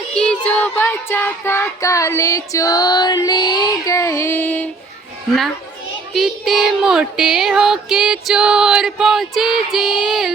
बाकी जो बचा था काले चोर ले गए ना। पीते मोटे होके चोर पहुँचे जेल